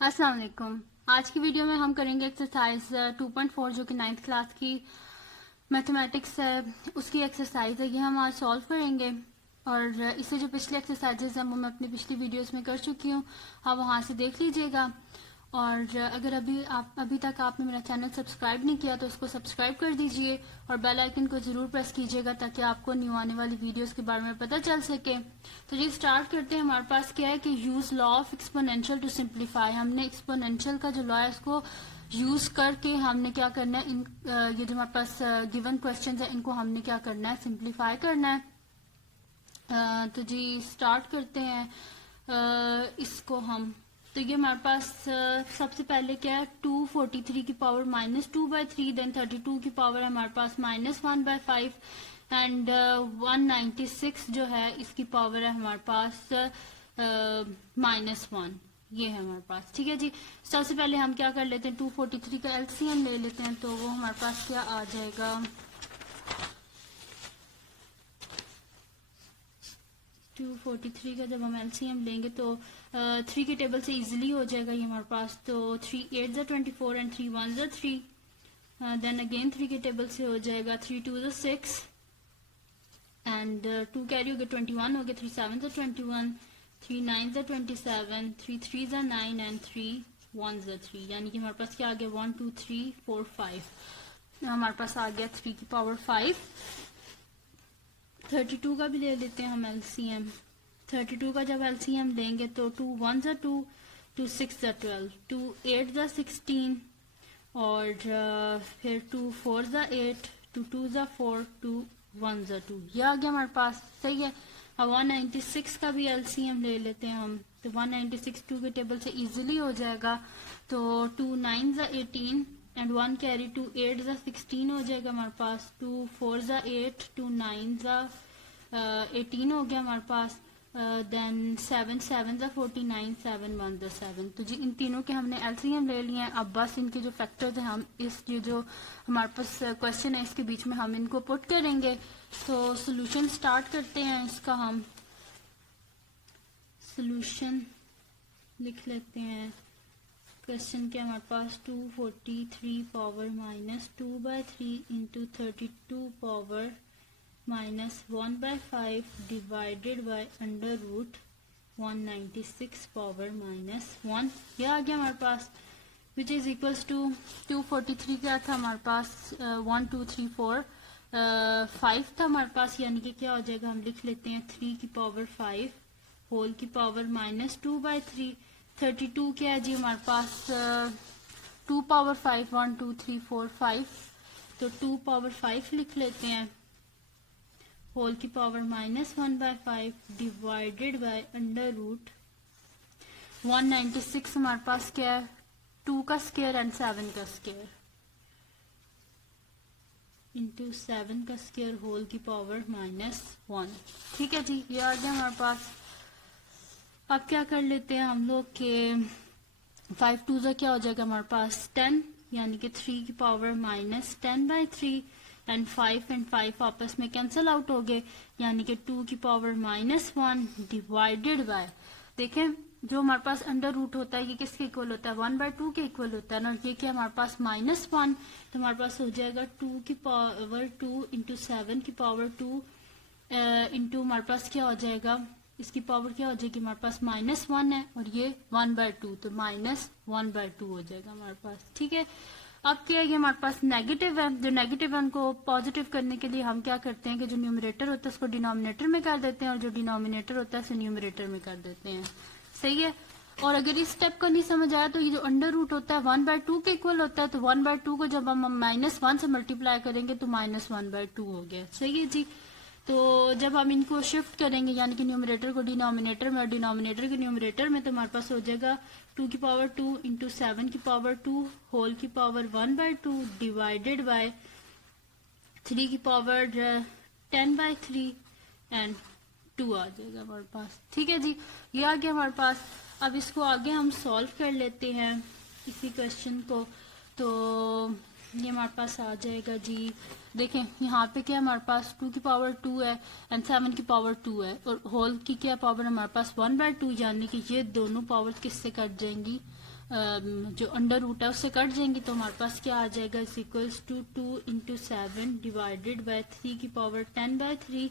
अस्सलाम वालेकुम। आज की वीडियो में हम करेंगे एक्सरसाइज 2.4 जो कि 9th क्लास की मैथमेटिक्स है, उसकी एक्सरसाइज है। ये हम आज सॉल्व करेंगे और इससे जो पिछले एक्सरसाइजेज हैं वो मैं अपनी पिछली वीडियोस में कर चुकी हूँ, आप वहाँ से देख लीजिएगा। और अगर अभी तक आपने मेरा चैनल सब्सक्राइब नहीं किया तो उसको सब्सक्राइब कर दीजिए और बेल आइकन को ज़रूर प्रेस कीजिएगा ताकि आपको न्यू आने वाली वीडियोस के बारे में पता चल सके। तो ये स्टार्ट करते हैं। हमारे पास क्या है कि use law of exponential to simplify. हमने एक्सपोनेंशियल का जो लॉ है उसको यूज करके हमने क्या करना है, ये जो हमारे पास गिवन क्वेश्चन है इनको हमने क्या करना है, सिंप्लीफाई करना है। तो जी स्टार्ट करते हैं इसको हम। तो ये हमारे पास सबसे पहले क्या है, 243 की पावर -2/3, देन 32 की पावर है हमारे पास -1/5 एंड 196 जो है इसकी पावर है हमारे पास -1। ये है हमारे पास, ठीक है जी। सबसे पहले हम क्या कर लेते हैं, 243 का एलसीएम ले लेते हैं। तो वो हमारे पास क्या आ जाएगा, 243 का जब हम एलसीएम लेंगे तो 3 के टेबल से इजीली हो जाएगा ये हमारे पास। तो 3 8 24 एंड 3 1 3, देन अगेन 3 के टेबल से हो जाएगा 3 2 6 एंड 2 कैरी हो गया 21 हो गया, 3 7 21, 3 9 27, 3 3 9 एंड 3 1 3, यानी कि हमारे पास क्या आ गया 1 2 3 4 5, हमारे पास आ गया 3 की पावर 5। 32 का भी ले लेते हैं हम एलसीएम। 32 का जब एलसीएम लेंगे तो 2 1 2, 2 6 12, 2 8 16 और फिर 2 4 8, 2 2 4, 2 1 2, ये आ गया हमारे पास, सही है। अब 196 का भी एलसीएम ले लेते हैं हम। तो 196 2 के टेबल से इजीली हो जाएगा। तो 2 9 18 एंड 1 कैरी, 2 8 16 हो जाएगा हमारे पास, 2 4 8, 2 9 18 हो गया हमारे पास, देन 7 7 49, 7 1 7। तो जी इन तीनों के हमने एलसीएम ले लिए हैं। अब बस इनके जो फैक्टर्स हैं हम ये जो हमारे पास क्वेश्चन है इसके बीच में हम इनको पुट करेंगे। तो सोल्यूशन स्टार्ट करते हैं इसका। हम सोल्यूशन लिख लेते हैं। क्वेश्चन के हमारे पास 243 power -2/3 into 32 power -1/5 divided by under root 196 power -1, यह आ गया हमारे पास, विच इज इक्वल्स टू 243 क्या था हमारे पास, 1 2 3 4 5 था हमारे पास, यानी कि क्या हो जाएगा, हम लिख लेते हैं 3 की पावर 5 होल की पावर -2/3। 32 क्या है जी हमारे पास, 2 पावर 5, 1 2 3 4 5, तो 2 पावर 5 लिख लेते हैं होल की power -1/5 divided by under root 196 हमारे पास क्या है, 2 का स्क्वायर एंड 7 का स्क्वायर इंटू 7 का स्क्वायर होल की पावर -1, ठीक है जी, ये आ गया हमारे पास। अब क्या कर लेते हैं हम लोग के 5 2 का क्या हो जाएगा हमारे पास 10, यानी कि 3 की पावर -10/3 एंड 5 एंड 5 आपस में कैंसिल आउट हो गए, यानी कि 2 की पावर -1 डिवाइडेड बाय, देखें जो हमारे पास अंडर रूट होता है ये किसके इक्वल होता है, 1/2 के इक्वल होता है ना। ये क्या हमारे पास -1, तो हमारे पास हो जाएगा 2 की पावर 2 इंटू 7 की पावर 2 इंटू हमारे पास क्या हो जाएगा, इसकी पावर क्या हो जाएगी हमारे पास -1 है और ये 1/2, तो -1/2 हो जाएगा हमारे पास, ठीक है। अब क्या है, ये हमारे पास नेगेटिव है, जो नेगेटिव है उनको पॉजिटिव करने के लिए हम क्या करते हैं कि जो न्यूमरेटर होता है उसको डिनोमिनेटर में कर देते हैं और जो डिनोमिनेटर होता है उसे न्यूमरेटर में कर देते हैं, सही है। और अगर इस स्टेप को नहीं समझ आया तो ये जो अंडर रूट होता है 1/2 के इक्वल होता है, तो 1/2 को जब हम -1 से मल्टीप्लाई करेंगे तो -1/2 हो गया, सही है जी। तो जब हम इनको शिफ्ट करेंगे यानी कि न्यूमरेटर को डिनोमिनेटर में और डिनोमिनेटर के न्यूमरेटर में, तो हमारे पास हो जाएगा 2 की पावर 2 इंटू 7 की पावर 2 होल की पावर 1/2 डिवाइडेड बाय 3 की पावर 10/3 एंड 2 आ जाएगा हमारे पास, ठीक है जी, ये आ गया हमारे पास। अब इसको आगे हम सॉल्व कर लेते हैं इसी क्वेश्चन को। तो ये हमारे पास आ जाएगा जी, देखें यहाँ पे क्या हमारे पास 2 की पावर 2 है एंड 7 की पावर 2 है और होल की क्या पावर हमारे पास 1/2, यानी कि ये दोनों पावर किससे कट जाएंगी, जो अंडर रूट है उससे कट जाएंगी, तो हमारे पास क्या आ जाएगा, is equals to 2 into 7 divided by 3 की पावर 10/3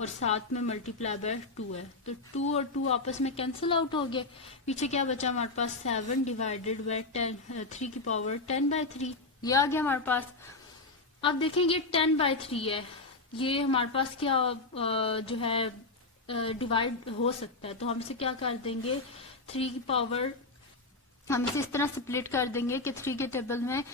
और साथ में मल्टीप्लाई बाय 2 है, तो 2 और 2 आपस में कैंसिल आउट हो गए। पीछे क्या बचा हमारे पास, 7 डिवाइडेड बाय 3 की पावर 10/3, ये आ गया हमारे पास। अब देखेंगे 10/3 है, ये हमारे पास क्या जो है डिवाइड हो सकता है, तो हम इसे क्या कर देंगे, 3 की पावर, हम इसे इस तरह स्प्लिट कर देंगे कि 3 के टेबल में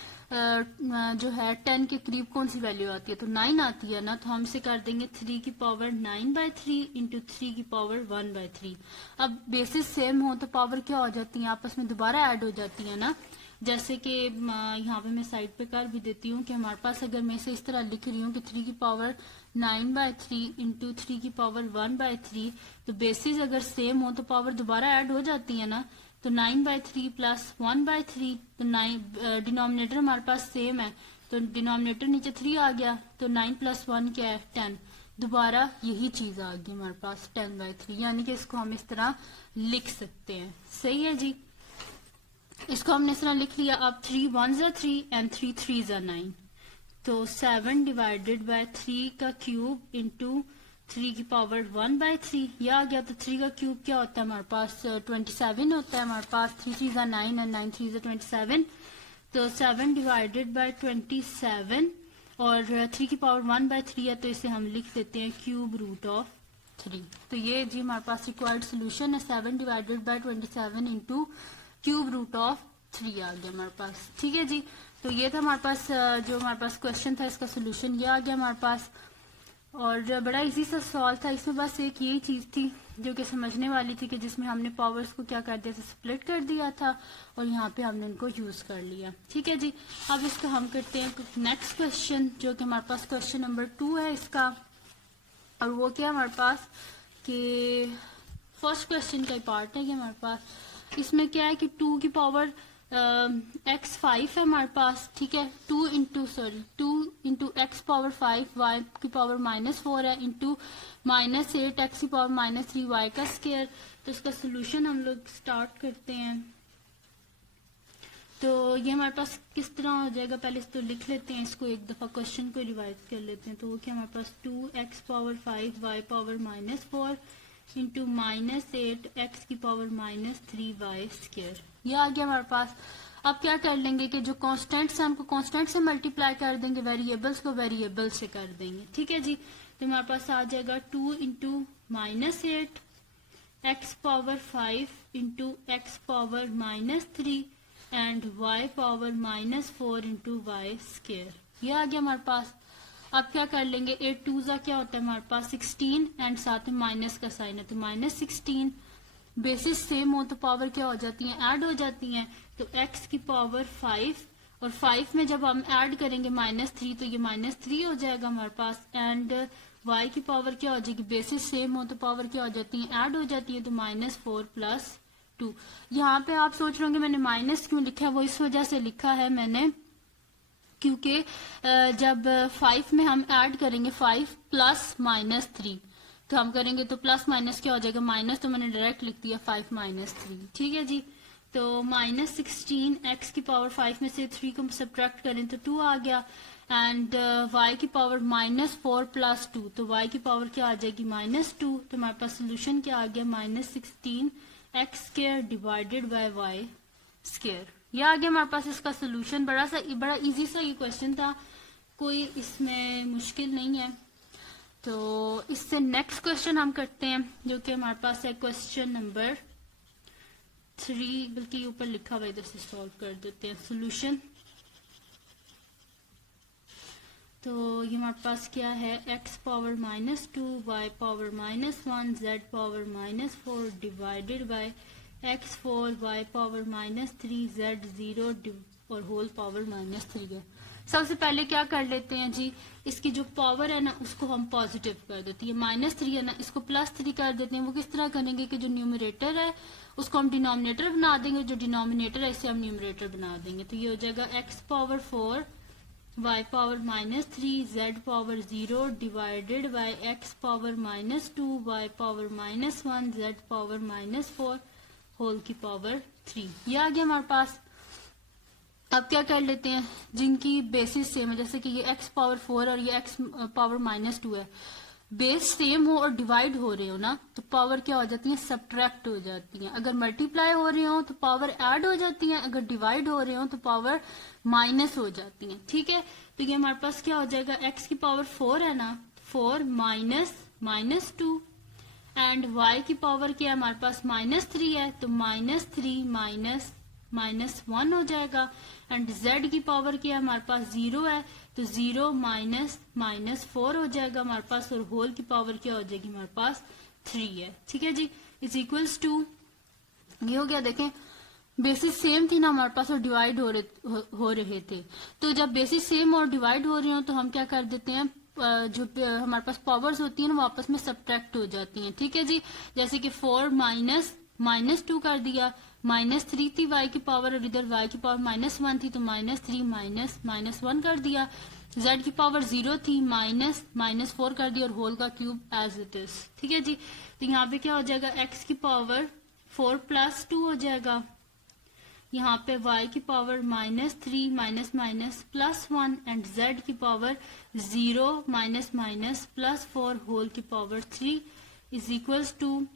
जो है 10 के करीब कौन सी वैल्यू आती है, तो 9 आती है ना, तो हम इसे कर देंगे 3 की पावर 9/3 इंटू 3 की पावर 1/3। अब बेसिस सेम हो तो पावर क्या हो जाती है, आपस में दोबारा ऐड हो जाती है ना, जैसे कि यहाँ पे मैं साइड पे कर भी देती हूँ कि हमारे पास अगर मैं इसे इस तरह लिख रही हूँ कि 3 की पावर 9/3 इंटू 3 की पावर 1/3, तो बेसिस अगर सेम हो तो पावर दोबारा ऐड हो जाती है ना, तो 9/3 प्लस 1/3, तो 9 डिनोमिनेटर हमारे पास सेम है, तो डिनोमिनेटर नीचे 3 आ गया, तो 9 प्लस 1 क्या है, 10, दोबारा यही चीज आ गई हमारे पास 10/3, यानी कि इसको हम इस तरह लिख सकते हैं। सही है जी, इसको हमने इस तरह लिख लिया। अब 3 1s are 3 and 3 3s are 9, तो 7 डिवाइडेड बाय 3 का क्यूब इंटू 3 की पावर 1/3, यह आ गया। तो 3 का क्यूब क्या होता है हमारे पास, 27 होता है हमारे पास, 3 3s are 9 and 9 3s are 27, तो 7 डिवाइडेड बाय 27 और 3 की पावर 1/3 है, तो इसे हम लिख देते हैं क्यूब रूट ऑफ 3। तो ये जी हमारे पास रिक्वायर्ड सोल्यूशन है, 7 divided by 27 into cube root of 3 आ गया हमारे पास। ठीक है जी, तो ये था हमारे पास जो हमारे पास क्वेश्चन था, इसका सोल्यूशन ये आ गया हमारे पास, और बड़ा इजी सा सवाल था। इसमें बस एक यही चीज थी जो कि समझने वाली थी कि जिसमें हमने पावर्स को क्या कर दिया था, स्प्लिट कर दिया था, और यहाँ पे हमने इनको यूज कर लिया। ठीक है जी, अब इसका हम करते हैं नेक्स्ट क्वेश्चन, जो कि हमारे पास क्वेश्चन नंबर 2 है इसका, और वो क्या हमारे पास कि फर्स्ट क्वेश्चन का पार्ट है कि हमारे पास इसमें क्या है कि 2 की पावर x5 है हमारे पास। ठीक है, 2 इंटू एक्स पावर 5 y की पावर -4 है इंटू -8 x की पावर -3 y का स्क्वायर। तो इसका सोल्यूशन हम लोग स्टार्ट करते हैं। तो ये हमारे पास किस तरह हो जाएगा, पहले इसको लिख लेते हैं, इसको एक दफा क्वेश्चन को रिवाइज कर लेते हैं। तो वो क्या हमारे पास 2x power 5 y power -4 into -8 x की पावर -3 y स्क्वायर, ये आ गया हमारे पास। अब क्या कर लेंगे कि जो कांस्टेंट्स हैं उनको कांस्टेंट से मल्टीप्लाई कर देंगे, वेरिएबल्स को वेरिएबल से कर देंगे। ठीक है जी, तो हमारे पास आ जाएगा 2 into -8 x power 5 into x power -3 and y power -4 into y square, ये आ गया हमारे पास। अब क्या कर लेंगे, 8 2 क्या होता है हमारे पास 16 एंड साथ में माइनस का साइन है, तो -16। बेसिस सेम हो तो पावर क्या हो जाती है, ऐड हो जाती हैं। तो x की पावर 5 और 5 में जब हम ऐड करेंगे -3 तो ये -3 हो जाएगा हमारे पास, एंड y की पावर क्या हो जाएगी, बेसिस सेम हो तो पावर क्या हो जाती है, ऐड हो जाती है, तो -4 + 2। यहाँ पे आप सोच रहे होंगे मैंने माइनस क्यों लिखा है, वो इस वजह से लिखा है मैंने क्योंकि जब 5 में हम ऐड करेंगे 5 + -3 तो हम करेंगे तो प्लस माइनस क्या हो जाएगा, माइनस, तो मैंने डायरेक्ट लिख दिया 5 - 3। ठीक है जी, तो -16 x की पावर 5 में से 3 को सब्ट्रैक्ट करें तो 2 आ गया, एंड y की पावर -4 + 2, तो y की पावर क्या आ जाएगी -2। तो हमारे पास सोल्यूशन क्या आ गया, -16 x² divided by y square, ये आ गया हमारे पास इसका सोल्यूशन। बड़ा इजी सा ये क्वेश्चन था, कोई इसमें मुश्किल नहीं है। तो इससे नेक्स्ट क्वेश्चन हम करते हैं, जो कि हमारे पास है क्वेश्चन नंबर 3, बल्कि ऊपर लिखा हुआ इधर से सॉल्व कर देते हैं सोल्यूशन। तो ये हमारे पास क्या है, x power -2 y power -1 z power -4 divided by x4 y power -3 z 0 और होल पावर -3 है। सबसे पहले क्या कर लेते हैं जी, इसकी जो पावर है ना उसको हम पॉजिटिव कर देते हैं, -3 है ना इसको +3 कर देते हैं। वो किस तरह करेंगे कि जो न्यूमरेटर है उसको हम डिनोमिनेटर बना देंगे, जो डिनोमिनेटर है इसे हम न्यूमरेटर बना देंगे। तो ये हो जाएगा x power 4 y power -3 z power 0 divided by x power -2 y power -1 z power -4 whole की पावर 3। ये आ गया हमारे पास। अब क्या कर लेते हैं, जिनकी बेसिस सेम है, जैसे कि ये x पावर 4 और ये x पावर -2 है, बेस सेम हो और डिवाइड हो रहे हो ना, तो पावर क्या हो जाती है, सब्ट्रैक्ट हो जाती है। अगर मल्टीप्लाई हो रहे हो तो पावर ऐड हो जाती है, अगर डिवाइड हो रहे हो तो पावर माइनस हो जाती है। ठीक है, तो ये हमारे पास क्या हो जाएगा, x की पावर 4 है ना, 4 -2, एंड y की पावर क्या है हमारे पास, -3 है, तो -3 -1 हो जाएगा। एंड z की पावर क्या है हमारे पास, 0 है, तो 0 -4 हो जाएगा हमारे पास, और होल की पावर क्या हो जाएगी हमारे पास, 3 है। ठीक है जी, इज इक्वल्स टू, ये हो गया। देखें बेसिस सेम थी ना हमारे पास और डिवाइड हो रहे थे, तो जब बेसिस सेम और डिवाइड हो रहे हो तो हम क्या कर देते हैं, जो हमारे पास पावर्स होती है ना वो आपस में सब्ट्रैक्ट हो जाती हैं। ठीक है जी, जैसे कि 4 -2 कर दिया, -3 थी y की पावर और इधर y की पावर -1 थी, तो -3 -1 कर दिया। z की पावर 0 थी, -4 कर दिया, और होल का क्यूब एज इट इज। ठीक है जी, तो यहाँ पे क्या हो जाएगा, x की पावर 4 + 2 हो जाएगा, यहाँ पे y की पावर -3 +1, एंड z की पावर 0 +4 होल की power 3 is equals to,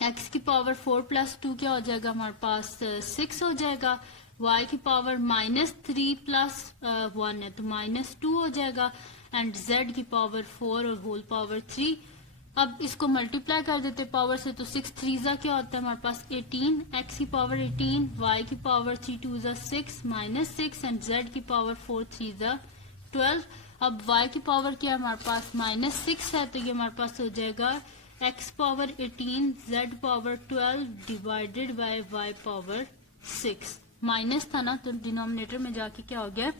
x की पावर 4 + 2 क्या हो जाएगा हमारे पास, 6 हो जाएगा। y की पावर -3 + 1 है, तो -2 हो जाएगा, एंड z की पावर 4 और होल पावर 3। अब इसको मल्टीप्लाई कर देते पावर से, तो 6 3 क्या होता है हमारे पास, 18, x की पावर 18, y की पावर 3 2 6 -6, एंड z की पावर 4 3 12। अब y की पावर क्या है हमारे पास, -6 है, तो ये हमारे पास हो जाएगा x power 18 z power 12 divided by y power 6। Minus था ना, तो डिनोमिनेटर में जाके क्या हो गया,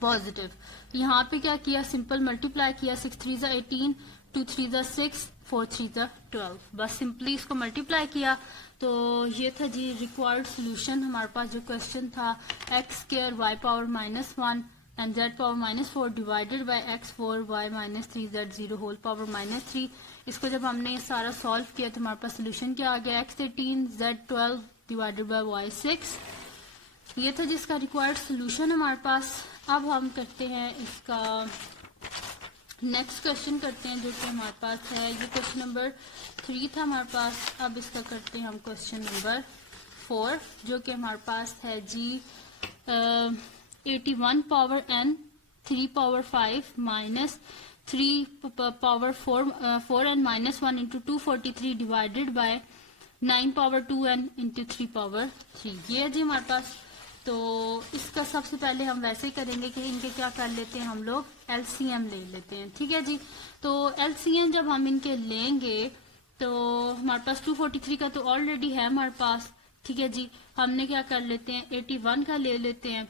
पॉजिटिव। यहाँ पे क्या किया, सिंपल मल्टीप्लाई किया, 6 3 18, 2 3 6, 4 3 12, बस सिंपली इसको मल्टीप्लाई किया। तो ये था जी रिक्वायर्ड सोल्यूशन हमारे पास, जो क्वेश्चन था x² y power -1 and z power -4 divided by x4 y -3 z 0 whole power -3। इसको जब हमने सारा सॉल्व किया तो हमारे पास सोल्यूशन क्या आ गया, x18 z 12 divided by y 6। ये था जिसका रिक्वायर्ड सोल्यूशन हमारे पास। अब हम करते हैं इसका नेक्स्ट क्वेश्चन करते हैं, जो कि हमारे पास है, ये क्वेश्चन नंबर 3 था हमारे पास। अब इसका करते हैं हम क्वेश्चन नंबर 4, जो कि हमारे पास है जी 81 power n 3 power 5 minus 3 power 4 n -1 into 243 divided by 9 power 2 n into 3 power 3। ये है जी हमारे पास। तो इसका सबसे पहले हम वैसे ही करेंगे कि इनके क्या कर लेते हैं, हम लोग एलसीएम ले लेते हैं। ठीक है जी, तो एलसीएम जब हम इनके लेंगे तो हमारे पास 243 का तो ऑलरेडी है हमारे पास। ठीक है जी, हमने क्या कर लेते हैं, 81 का ले लेते हैं।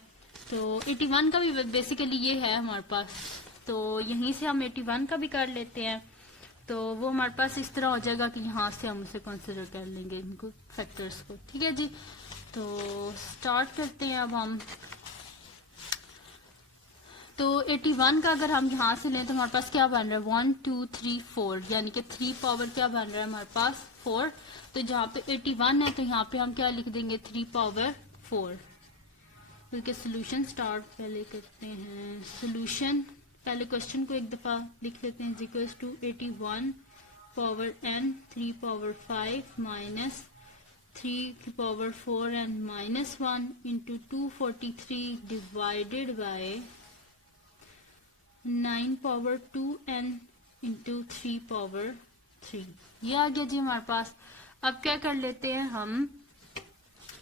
तो 81 का भी बेसिकली ये है हमारे पास, तो यहीं से हम 81 का भी कर लेते हैं। तो वो हमारे पास इस तरह हो जाएगा कि यहाँ से हम उसे कंसिडर कर लेंगे इनको फैक्टर्स को। ठीक है जी, तो स्टार्ट करते हैं अब हम। तो 81 का अगर हम यहाँ से लें तो हमारे पास क्या बन रहा है, 1 2 3 4, यानी कि 3 पावर क्या बन रहा है हमारे पास 4। तो जहाँ पे 81 है तो यहाँ पे हम क्या लिख देंगे, 3 पावर 4। क्योंकि सोल्यूशन स्टार्ट पहले करते हैं। सोल्यूशन पहले क्वेश्चन को एक दफा लिख लेते हैं, equals to 81 power n 3 power 5 minus 3 की power 4 and -1 into 243 divided by 9 power 2 n into 3 power 3। ये आ गया जी हमारे पास। अब क्या कर लेते हैं हम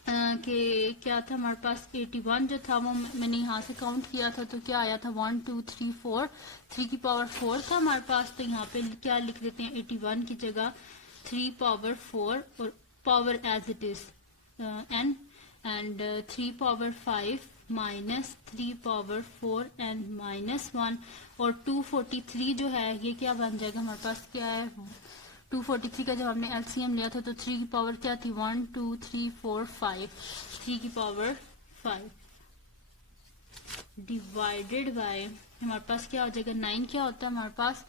कि क्या था हमारे पास, 81 जो था वो मैंने यहाँ से काउंट किया था, तो क्या आया था 1 2 3 4, 3 की पावर 4 था हमारे पास। तो यहाँ पे क्या लिख देते हैं, 81 की जगह 3 पावर 4 और power as it is n and 3 power 5 minus 3 power 4 and -1 और 243 जो है ये क्या बन जाएगा हमारे पास, क्या है 243 का जब हमने एलसीएम लिया था तो 3 की पावर क्या थी, 1 2 3 4 5, 3 की पावर 5 डिवाइडेड बाय हमारे पास क्या हो जाएगा, 9 क्या होता है हमारे पास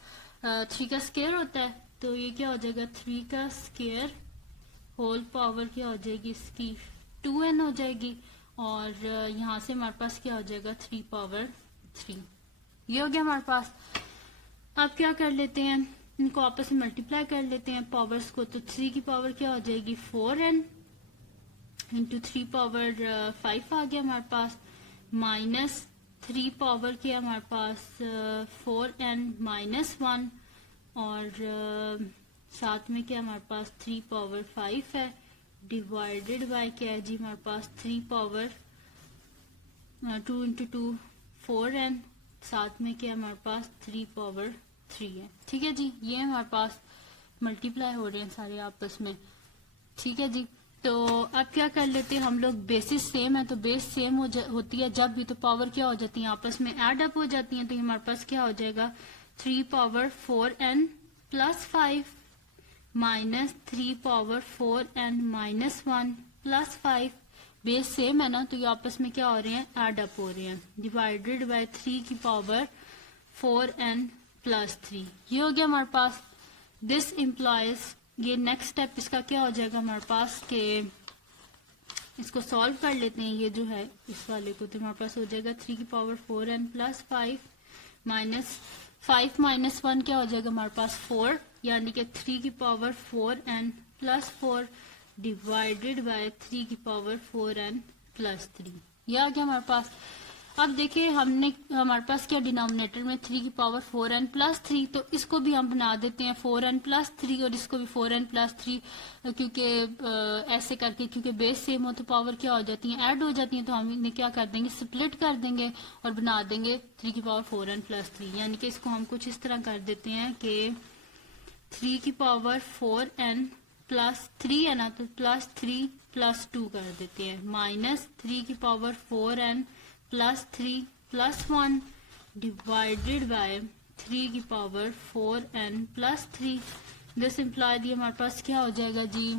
3 का स्क्वायर होता है, तो ये क्या हो जाएगा 3 का स्क्वायर होल पावर क्या हो जाएगी इसकी 2n हो जाएगी, और यहाँ से हमारे पास क्या हो जाएगा 3 पावर 3। ये हो गया हमारे पास। अब क्या कर लेते हैं, इनको आपस में मल्टीप्लाई कर लेते हैं पावर्स को। तो 3 की पावर क्या हो जाएगी 4n इंटू 3 पावर 5 आ गया हमारे पास, माइनस 3 पावर क्या है हमारे पास 4n माइनस 1, और साथ में क्या हमारे पास 3 पावर 5 है, डिवाइडेड बाय क्या है जी हमारे पास 3 पावर 2 इंटू 2 4n, साथ में क्या हमारे पास 3 पावर 3 है। ठीक है जी, ये हमारे पास मल्टीप्लाई हो रहे हैं सारे आपस में। ठीक है जी, तो अब क्या कर लेते हैं हम लोग, बेसिस सेम है तो बेस सेम होती है जब भी, तो पावर क्या हो जाती है आपस में ऐड अप हो जाती है। तो हमारे पास क्या हो जाएगा 3 power 4n plus 5 minus 3 power 4n minus 1 plus 5, base same है ना, तो ये आपस में क्या हो रहे हैं ऐड अप हो रहे हैं, डिवाइडेड बाय 3 की पावर 4n प्लस 3। ये हो गया हमारे पास। दिस इम्प्लॉयज, ये नेक्स्ट स्टेप इसका क्या हो जाएगा हमारे पास के इसको सॉल्व कर लेते हैं, ये जो है इस वाले को, तो हमारे पास हो जाएगा 3 की power 4n plus 5 minus 5 minus 1 क्या हो जाएगा हमारे पास 4, यानी कि 3 की power 4n plus 4 divided by 3 की पावर 4n प्लस 3। ये आ गया हमारे पास। अब देखिए हमारे पास क्या डिनोमिनेटर में 3 की पावर 4n प्लस 3, तो इसको भी हम बना देते हैं 4n प्लस 3 और इसको भी 4n प्लस 3, क्योंकि ऐसे करके क्योंकि बेस सेम हो तो पावर क्या हो जाती है ऐड हो जाती है, तो हम इन्हें क्या कर देंगे स्प्लिट कर देंगे और बना देंगे 3 की पावर 4n प्लस 3। यानी कि इसको हम कुछ इस तरह कर देते हैं कि 3 की पावर 4n प्लस 3 है ना, तो प्लस 3 प्लस 2 कर देते हैं, माइनस 3 की power 4n plus 3 plus 1 divided by 3 की power 4n plus 3। This imply the हमारे पास क्या हो जाएगा जी,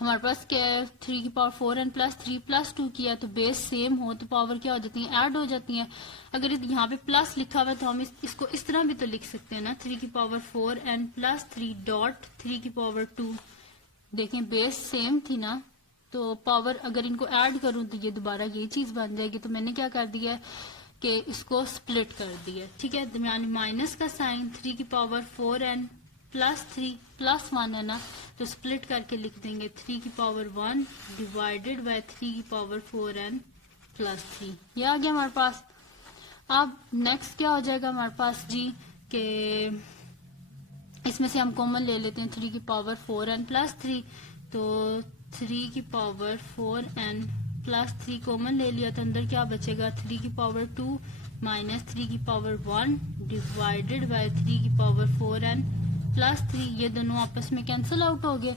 हमारे पास क्या है 3 की पावर 4n प्लस 3 प्लस 2 किया, तो बेस सेम हो तो पावर क्या हो जाती है ऐड हो जाती है। अगर यहाँ पे प्लस लिखा हुआ है तो हम इसको इस तरह भी तो लिख सकते हैं ना, 3 की पावर 4n प्लस 3 डॉट 3 की पावर 2। देखें बेस सेम थी ना, तो पावर अगर इनको ऐड करूं तो ये दोबारा ये चीज बन जाएगी। तो मैंने क्या कर दिया है कि इसको स्प्लिट कर दिया। ठीक है, दरमियान माइनस का साइन 3 की पावर 4n प्लस 3 प्लस 1 है ना, तो स्प्लिट करके लिख देंगे 3 की पावर 1 डिवाइडेड बाय 3 की पावर 4n प्लस 3। ये आ गया हमारे पास। अब नेक्स्ट क्या हो जाएगा हमारे पास जी कि इसमें से हम कॉमन ले लेते हैं 3 की पावर 4n प्लस 3, तो 3 की पावर 4n प्लस 3 कॉमन ले लिया तो अंदर क्या बचेगा 3 की पावर 2 माइनस 3 की पावर 1 डिवाइडेड बाय 3 की पावर 4n प्लस 3। ये दोनों आपस में कैंसिल आउट हो गए।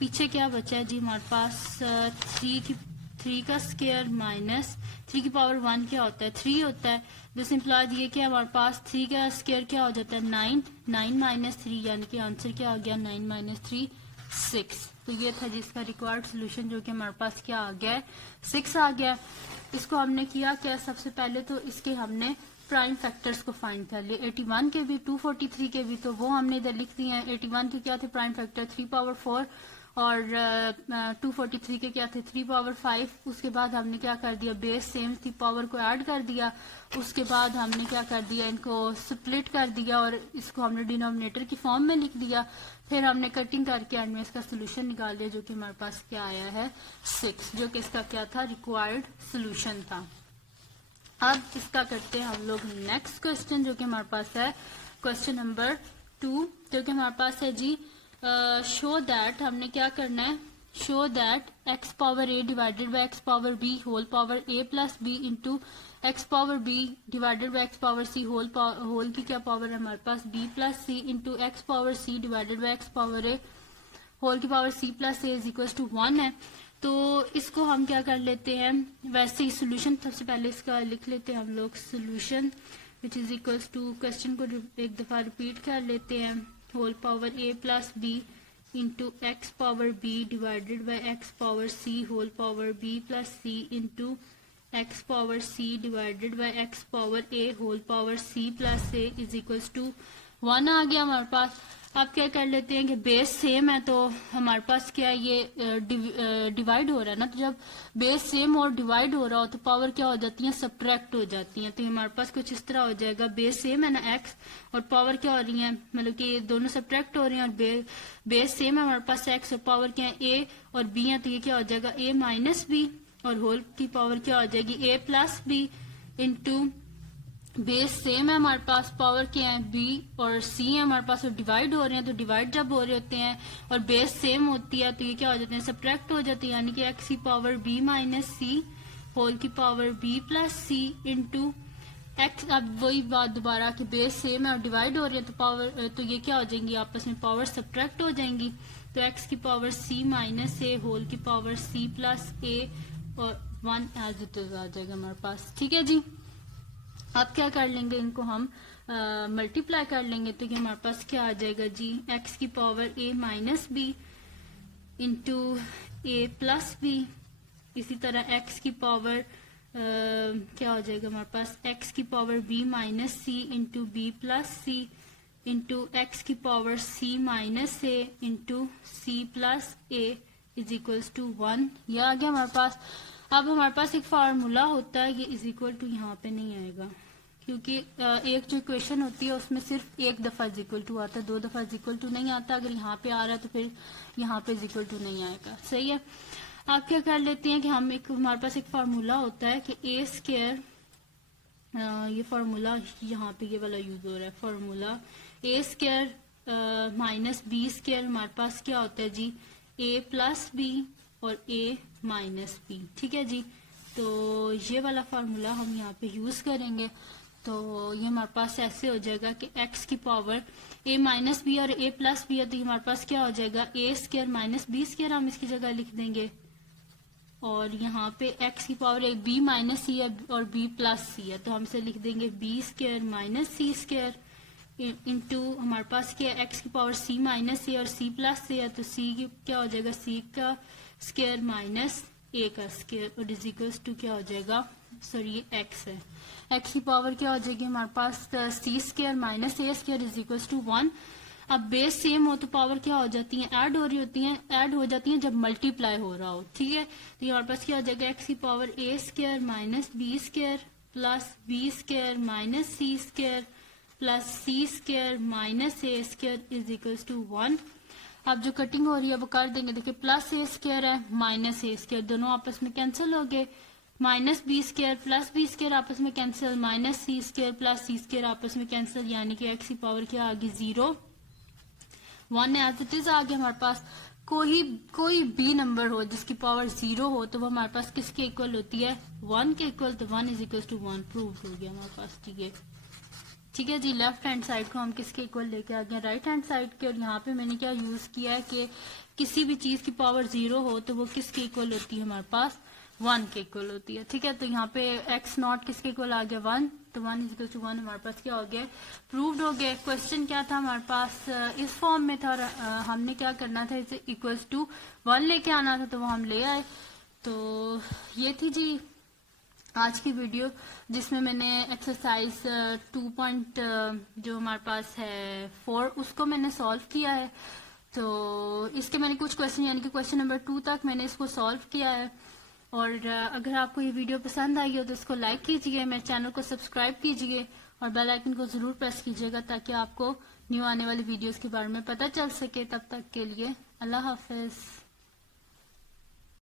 पीछे क्या बचा है जी हमारे पास 3 का स्क्वायर माइनस 3 की पावर 1 क्या होता है 3 होता है। दिस इम्प्लॉयज ये कि हमारे पास 3 का स्क्वायर क्या हो जाता है 9 माइनस 3, यानी कि आंसर क्या आ गया 9 माइनस 3 6। तो ये था जिसका रिक्वायर्ड सोल्यूशन, जो कि हमारे पास क्या आ गया 6 आ गया। इसको हमने किया क्या, सबसे पहले तो इसके हमने प्राइम फैक्टर्स को फाइंड कर लिए, 81 के भी 243 के भी, तो वो हमने इधर लिख दिए हैं। 81 के क्या थे प्राइम फैक्टर 3 पावर 4 और 243 के क्या थे 3 पावर 5। उसके बाद हमने क्या कर दिया बेस सेम थी, पावर को ऐड कर दिया। उसके बाद हमने क्या कर दिया इनको स्प्लिट कर दिया और इसको हमने डिनोमिनेटर की फॉर्म में लिख दिया। फिर हमने कटिंग करके एंड में इसका सोल्यूशन निकाल लिया, जो कि हमारे पास क्या आया है 6, जो कि इसका क्या था रिक्वायर्ड सोल्यूशन था। अब इसका करते हैं हम लोग नेक्स्ट क्वेश्चन, जो कि हमारे पास है क्वेश्चन नंबर 2, जो कि हमारे पास है जी शो दैट, हमने क्या करना है show that x power a divided by x power b whole power a plus b into x power b divided by x power c whole की क्या पावर है हमारे पास b plus c into x power c divided by x power a whole की power c plus a is equal to 1 है। तो इसको हम क्या कर लेते हैं, वैसे ही सोल्यूशन सबसे पहले इसका लिख लेते हैं हम लोग solution which is equals to, question को एक दफा रिपीट कर लेते हैं, whole power a plus b into x power b divided by x power c whole power b plus c into x power c divided by x power a whole power c plus a is equals to 1 आ गया हमारे पास। अब क्या कर लेते हैं कि base same है तो हमारे पास क्या है, ये डिवाइड हो रहा है ना, तो जब बेस सेम और डिवाइड हो रहा हो तो पावर क्या हो जाती है, सब्ट्रैक्ट हो जाती है। तो हमारे पास कुछ इस तरह हो जाएगा, बेस सेम है ना x, और पावर क्या हो रही है, मतलब कि ये दोनों सब्ट्रैक्ट हो रहे हैं, और बेस सेम है हमारे पास x और पावर क्या है a और b है, तो ये क्या हो जाएगा a माइनस बी, और होल की पावर क्या हो जाएगी a plus b into base same है हमारे पास, पावर क्या है b और c है हमारे पास, और डिवाइड हो रहे हैं, तो डिवाइड जब हो रहे होते हैं और बेस सेम होती है तो ये क्या हो जाते हैं, सब्ट्रैक्ट हो जाते हैं, यानी कि x की पावर b माइनस सी होल की power b plus c into x. अब वही बात दोबारा कि बेस सेम है और डिवाइड हो रही है तो पावर, तो ये क्या हो जाएंगी, आपस में पावर सब्ट्रैक्ट हो जाएंगी, तो x की पावर c माइनस ए होल की पावर c प्लस ए और 1 एज इट इज आ जाएगा हमारे पास। ठीक है जी, अब क्या कर लेंगे, इनको हम मल्टीप्लाई कर लेंगे, तो ये हमारे पास क्या आ जाएगा जी, x की power a minus b into a plus b, इसी तरह x की पावर क्या हो जाएगा हमारे पास, x की power b minus c into b plus c into x की power c minus a into c plus a is equals to 1। यह आ गया हमारे पास। अब हमारे पास एक फार्मूला होता है, ये इज इक्वल टू यहाँ पे नहीं आएगा, क्योंकि एक जो इक्वेशन होती है उसमें सिर्फ एक दफा इज इक्वल टू आता है, 2 दफा इज इक्वल टू नहीं आता। अगर यहाँ पे आ रहा है तो फिर यहाँ पे इज इक्वल टू नहीं आएगा। सही है, आप क्या कर लेते हैं कि हम हमारे पास एक फार्मूला होता है कि ए स्क्वायर, ये फार्मूला यहाँ पे ये वाला यूज हो रहा है, फार्मूला ए स्क्वायर माइनस बी स्क्वायर, हमारे पास क्या होता है जी, ए प्लस बी और ए माइनस बी। ठीक है जी, तो ये वाला फार्मूला हम यहाँ पे यूज करेंगे, तो ये हमारे पास ऐसे हो जाएगा कि x की पावर a माइनस बी और a प्लस बी है, तो हमारे पास क्या हो जाएगा, a square minus b square हम इसकी जगह लिख देंगे, और यहाँ पे x की पावर एक b माइनस सी है और b प्लस सी है, तो हम इसे लिख देंगे b square minus c square into हमारे पास क्या है, x की पावर c माइनस सी और c प्लस सी है, तो c की क्या हो जाएगा, c का स्क्वायर माइनस a का स्क्वायर और इज इक्वल्स टू क्या हो जाएगा, सॉरी ये x है, x की पावर क्या हो जाएगी हमारे पास c square minus a square is equals to 1। अब बेस सेम हो तो पावर क्या हो जाती है, ऐड हो रही होती हैं, ऐड हो जाती हैं जब मल्टीप्लाई हो रहा हो। ठीक है, तो हमारे पास क्या हो जाएगा, x की power a square minus b square plus b square minus c square plus c square minus a square is equals to 1। अब जो कटिंग हो रही है वो कर देंगे, देखिए प्लस a स्क्वायर है माइनस a स्क्वायर, दोनों आपस में कैंसिल हो गए, minus b square plus b square आपस में cancel, minus c square plus c square आपस में कैंसिल, यानी कि एक्स की पावर क्या आ गई 0, 1 एज इट इज आ गया हमारे पास। कोई बी नंबर हो जिसकी पावर 0 हो तो वो हमारे पास किसके इक्वल होती है, 1 के इक्वल, तो 1 इज इक्वल टू 1 प्रूव हो गया हमारे पास। ठीक है जी, लेफ्ट हैंड साइड को हम किसके इक्वल लेके आ गए, राइट हैंड साइड के, और यहाँ पे मैंने क्या यूज किया है कि किसी भी चीज की पावर 0 हो तो वो किसके इक्वल होती है हमारे पास, 1 के इक्वल होती है। ठीक है, तो यहाँ पे x नॉट किसके इक्वल आ गया, 1, तो 1 इज इक्वल टू 1 हमारे पास क्या हो गया, प्रूव्ड हो गया। क्वेश्चन क्या था हमारे पास, इस फॉर्म में था, हमने क्या करना था, इसे इक्वल्स टू 1 लेके आना था, तो वो हम ले आए। तो ये थी जी आज की वीडियो, जिसमें मैंने एक्सरसाइज 2 जो हमारे पास है 4 उसको मैंने सॉल्व किया है। तो इसके मैंने कुछ क्वेश्चन यानी कि क्वेश्चन नंबर 2 तक मैंने इसको सॉल्व किया है। और अगर आपको ये वीडियो पसंद आई हो तो इसको लाइक कीजिए, मेरे चैनल को सब्सक्राइब कीजिए और बेल आइकन को जरूर प्रेस कीजिएगा ताकि आपको न्यू आने वाली वीडियोस के बारे में पता चल सके। तब तक के लिए अल्लाह हाफिज।